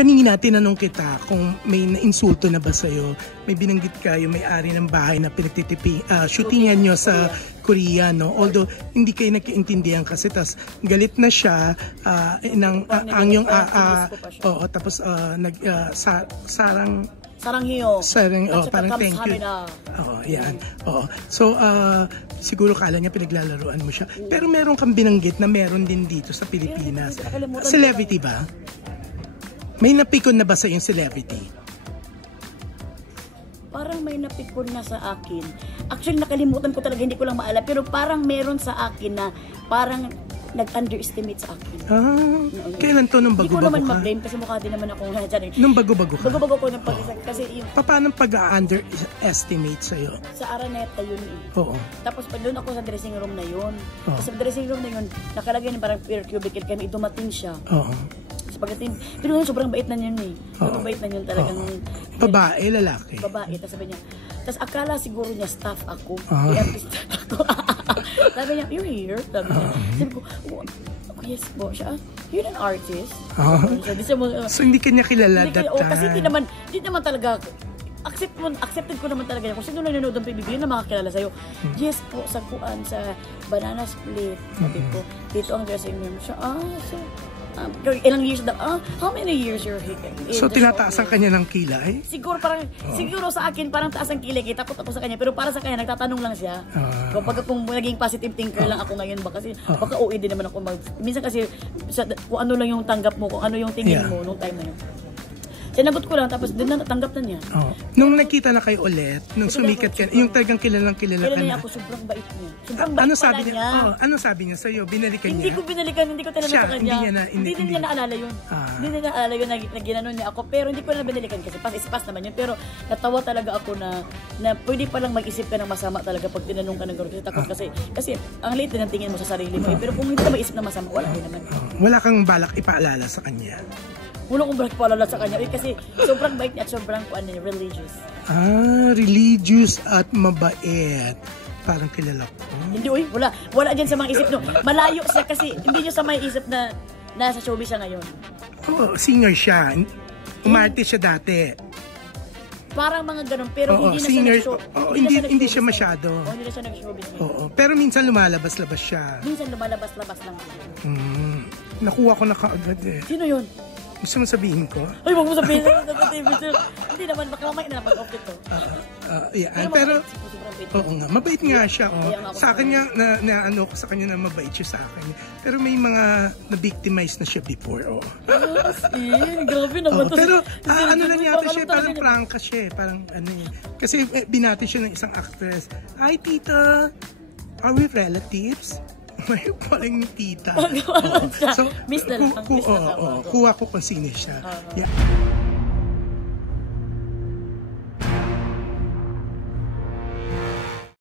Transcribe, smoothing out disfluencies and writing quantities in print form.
Kanina tinanong kita kung may na-insulto na ba sa'yo. May binanggit kayo, may-ari ng bahay na shootingan nyo sa Korea, no? Although hindi kayo nagkaintindihan kasi tas galit na siya tapos parang thank you. Yan. So siguro kala niya pinaglalaruan mo siya. Pero meron kang binanggit na meron din dito sa Pilipinas. Celebrity ba? May napikon na ba sa yung celebrity? Parang may napikon na sa akin. Actually, nakalimutan ko talaga, hindi ko lang maalala. Pero parang meron sa akin na parang nag-underestimate sa akin. Kailan to? Nung bago-bago ka? Hindi ko naman mag-blame kasi mukha din naman ako nga dyan. Nung bago-bago ka? Bago-bago ko ng pag-isa. Kasi yung... Paano pag-underestimate sa'yo? Sa Araneta yun eh. Oo. Tapos pa doon ako sa dressing room na yun. Tapos sa dressing room na yun, nakalagay na parang per cubicle kami, dumating siya. Oo. Pero sobrang bait na yun eh. Sobrang bait na yun talagang... Babae, lalaki? Babae. Tapos sabi niya, tapos akala siguro niya staff ako. Sabi niya, you're here? Sabi niya. Sabi ko, yes po siya. You're an artist? So hindi ka niya kilala that time? Kasi hindi naman talaga... accepted ko naman talaga yan. Kung sino nanonood ng PBB, yun na makakilala sa'yo. Yes po, sa kuan, sa Banana Split. Sabi ko, dito ang dressing room siya. So... ilang years daw? How many years you're here? So tinataasan kanya ng kilay? Siguro sa akin parang taas ang kilay. Takot ako sa kanya. Pero para sa kanya nagtatanong lang siya. Kung naging positive thinker lang ako ngayon ba kasi baka OA din naman ako minsan kasi kung ano lang yung tanggap mo, kung ano yung tingin mo nung time na yun. Sinagot ko lang, tapos din na natanggap na niya. Nung nakita na kayo ulit, nung sumikat ka, yung talagang kilalang kilala ka na. Kilala niya ako, sobrang bait niya. Sobrang bait pala niya. Ano sabi niya sa'yo? Binalikan niya? Hindi ko binalikan, hindi ko tinanong sa kanya. Hindi niya naalala yun. Hindi niya naalala yun na ginanon niya ako. Pero hindi ko na binalikan kasi pas naman yun. Pero natawa talaga ako na pwede palang mag-isip ka ng masama talaga pag tinanong ka ng gano'n. Kasi takot kasi ang late din ang tingin mo sa sarili mo. Pero kung hindi ka mag-isip ng masama, wala din naman. Wala kang balak ipaalala sa kanya? Wala kong balak paalala sa kanya kasi sobrang bait niya at sobrang religious. Religious at mabait. Parang kilala ko. Hindi, wala dyan sa mga isip no. Malayo siya kasi hindi niya sa may isip na nasa showbiz siya ngayon. Singer siya. Umarte siya dati. Parang mga ganun, pero hindi na siya nag-showbiz. Hindi siya masyado. Hindi na siya nag-showbiz. Pero minsan lumalabas-labas siya. Minsan lumalabas-labas lang. Nakuha ko na kaagad eh. Sino yun? Gusto mo sabihin ko? Ay, wag mo sabihin sa TV. Hindi naman, baka mamaya na pag-off ito. Pero, oo nga, mabait nga siya. Sa akin nga, na-ano ko sa kanya na mabait siya sa akin. Pero may mga na-victimize na siya before. Grabe naman to. Pero, ano lang yata siya, parang prank siya. Parang, kasi binati siya ng isang actress. Hi, tita! Are we relatives? May paling tita. So, miss na lang. Kuha ko kung sino siya.